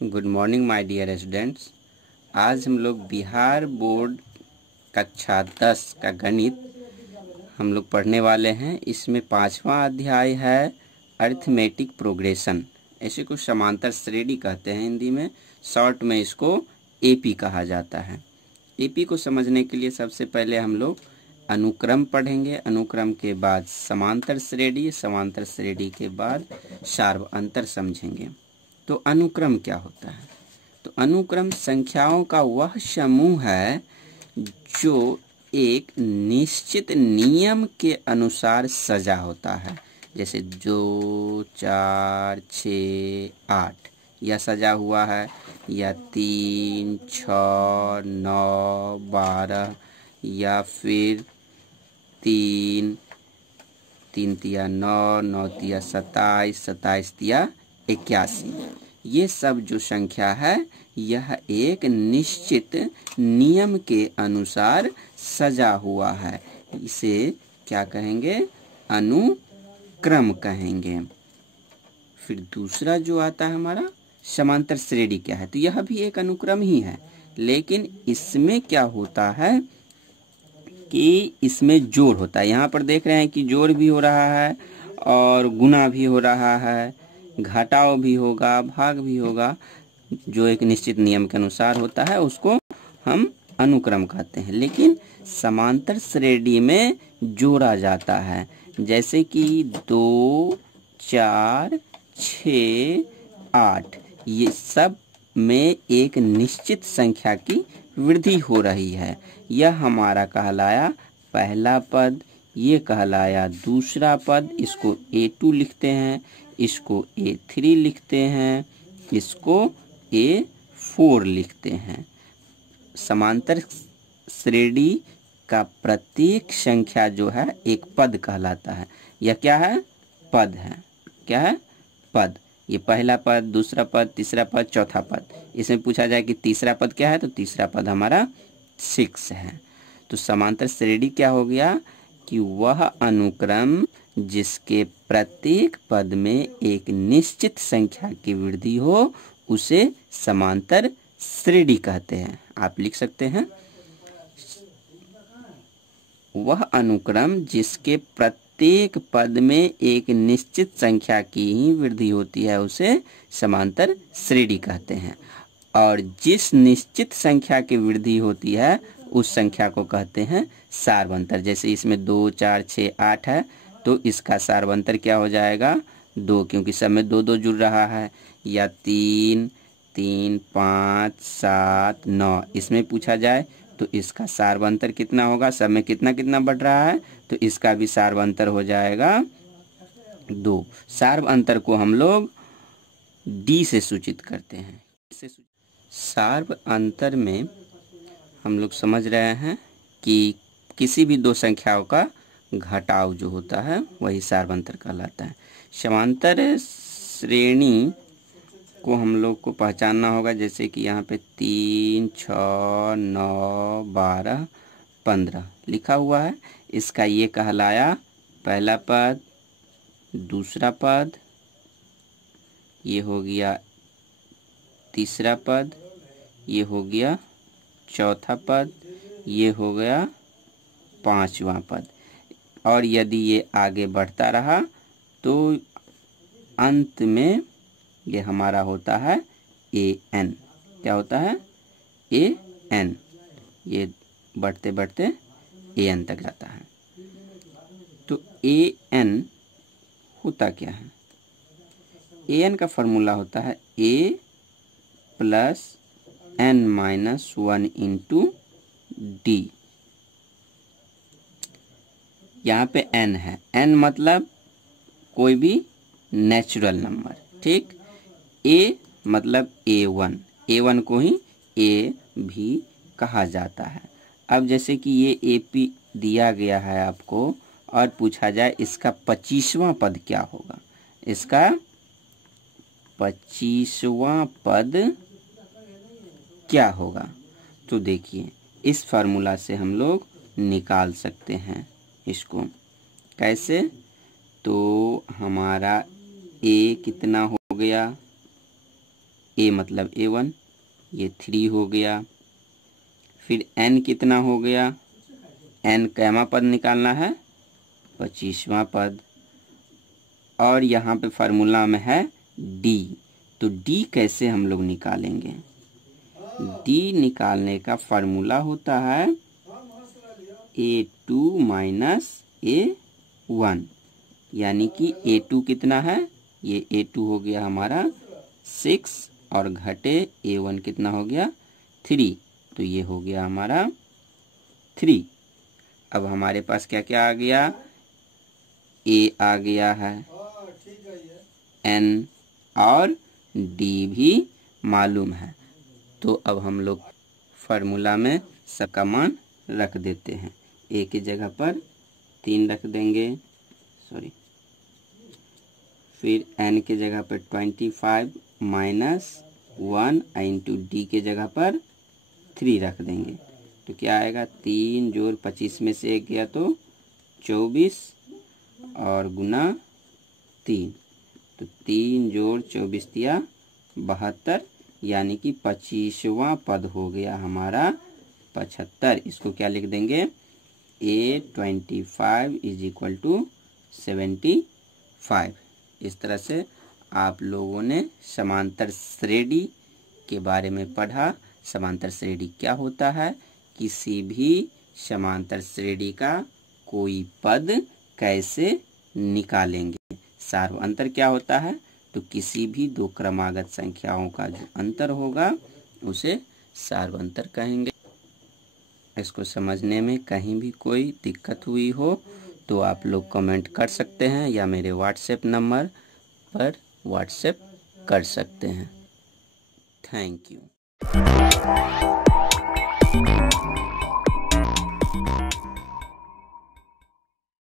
Good morning my dear students. आज हम लोग बिहार बोर्ड कक्षा 10 का गणित हम लोग पढ़ने वाले हैं। इसमें 5वां अध्याय है अरिथमेटिक प्रोग्रेशन। ऐसे को समांतर श्रेणी कहते हैं हिंदी में, शॉर्ट में इसको एपी कहा जाता है। एपी को समझने के लिए सबसे पहले हम लोग अनुक्रम पढ़ेंगे, अनुक्रम के बाद समांतर श्रेणी, समांतर श्रेणी के बाद सार्वअंतर समझेंगे। तो अनुक्रम क्या होता है? तो अनुक्रम संख्याओं का वह समूह है जो एक निश्चित नियम के अनुसार सजा होता है। जैसे 2, 4, 6, 8 यह सजा हुआ है, या 3, 6, 9, 12, या फिर 3, 3 तिया 9, 9 तिया 27, 27 तिया 81। ये सब जो संख्या है यह एक निश्चित नियम के अनुसार सजा हुआ है। इसे क्या कहेंगे? अनुक्रम कहेंगे। फिर दूसरा जो आता है हमारा समांतर श्रेणी क्या है? तो यह भी एक अनुक्रम ही है, लेकिन इसमें क्या होता है कि इसमें जोड़ होता है। यहाँ पर देख रहे हैं कि जोड़ भी हो रहा है और गुणा भी हो रहा है, घटाव भी होगा, भाग भी होगा। जो एक निश्चित नियम के अनुसार होता है उसको हम अनुक्रम कहते हैं। लेकिन समांतर श्रेणी में जोड़ा जाता है, जैसे कि 2, 4, 6, 8 ये सब में एक निश्चित संख्या की वृद्धि हो रही है। यह हमारा कहलाया पहला पद, ये कहलाया दूसरा पद। इसको A2 लिखते हैं, इसको A3 लिखते हैं, इसको A4 लिखते हैं। समांतर श्रेणी का प्रत्येक संख्या जो है एक पद कहलाता है। यह क्या है? पद है। क्या है? पद। ये पहला पद, दूसरा पद, तीसरा पद, चौथा पद। इसमें पूछा जाए कि तीसरा पद क्या है, तो तीसरा पद हमारा 6 है। तो समांतर श्रेणी क्या हो गया कि वह अनुक्रम जिसके प्रत्येक पद में एक निश्चित संख्या की वृद्धि हो उसे समांतर श्रेणी कहते हैं। आप लिख सकते हैं, वह अनुक्रम जिसके प्रत्येक पद में एक निश्चित संख्या की ही वृद्धि होती है उसे समांतर श्रेणी कहते हैं। और जिस निश्चित संख्या की वृद्धि होती है उस संख्या को कहते हैं सार्वंतर। जैसे इसमें 2, 4, 6, 8 है, तो इसका सार्वंतर क्या हो जाएगा? 2, क्योंकि सब में 2 2 जुड़ रहा है। या 3, 3, 5, 7, 9 इसमें पूछा जाए तो इसका सार्वंतर कितना होगा? सब में कितना कितना बढ़ रहा है, तो इसका भी सार्वंतर हो जाएगा 2। सार्वंतर को हम लोग D से सूचित करते हैं। सार्वंतर में हम लोग समझ रहे हैं कि किसी भी दो संख्याओं का घटाव जो होता है वही सार्वंतर कहलाता है। समांतर श्रेणी को हम लोग को पहचानना होगा, जैसे कि यहाँ पे 3, 6, 9, 12, 15 लिखा हुआ है। इसका ये कहलाया पहला पद, दूसरा पद, ये हो गया तीसरा पद, ये हो गया चौथा पद, ये हो गया 5वां पद। और यदि ये आगे बढ़ता रहा तो अंत में ये हमारा होता है AN। क्या होता है? AN। ये बढ़ते बढ़ते AN तक जाता है। तो AN होता क्या है? AN का फॉर्मूला होता है A + n-1 × D। यहाँ पे n है, n मतलब कोई भी नेचुरल नंबर, ठीक। A मतलब A1 को ही A भी कहा जाता है। अब जैसे कि ये AP दिया गया है आपको और पूछा जाए इसका 25वां पद क्या होगा, इसका 25वां पद क्या होगा, तो देखिए इस फार्मूला से हम लोग निकाल सकते हैं इसको। कैसे? तो हमारा ए कितना हो गया, ए मतलब A1, ये 3 हो गया। फिर n कितना हो गया, n कैमा पद निकालना है, 25वां पद। और यहाँ पे फार्मूला में है d, तो d कैसे हम लोग निकालेंगे? d निकालने का फार्मूला होता है A2 माइनस A1, यानी कि A2 कितना है, ये A2 हो गया हमारा 6 और घटे A1 कितना हो गया 3, तो ये हो गया हमारा 3। अब हमारे पास क्या क्या आ गया, A आ गया है, N और D भी मालूम है। तो अब हम लोग फार्मूला में सबका मान रख देते हैं। A की जगह पर 3 रख देंगे, सॉरी। फिर N के जगह पर 25 माइनस 1 इंटू D के जगह पर 3 रख देंगे, तो क्या आएगा, 3 जोड़ 25 में से 1 गया तो 24 और गुना 3, तो 3 जोड़ 24 दिया 72, यानी कि 25वां पद हो गया हमारा 75। इसको क्या लिख देंगे, A25 इज इक्वल टू 75। इस तरह से आप लोगों ने समांतर श्रेणी के बारे में पढ़ा। समांतर श्रेणी क्या होता है, किसी भी समांतर श्रेणी का कोई पद कैसे निकालेंगे। सार्व अंतर क्या होता है, तो किसी भी दो क्रमागत संख्याओं का जो अंतर होगा उसे सार्व अंतर कहेंगे। इसको समझने में कहीं भी कोई दिक्कत हुई हो तो आप लोग कमेंट कर सकते हैं या मेरे व्हाट्सएप नंबर पर व्हाट्सएप कर सकते हैं। Thank you.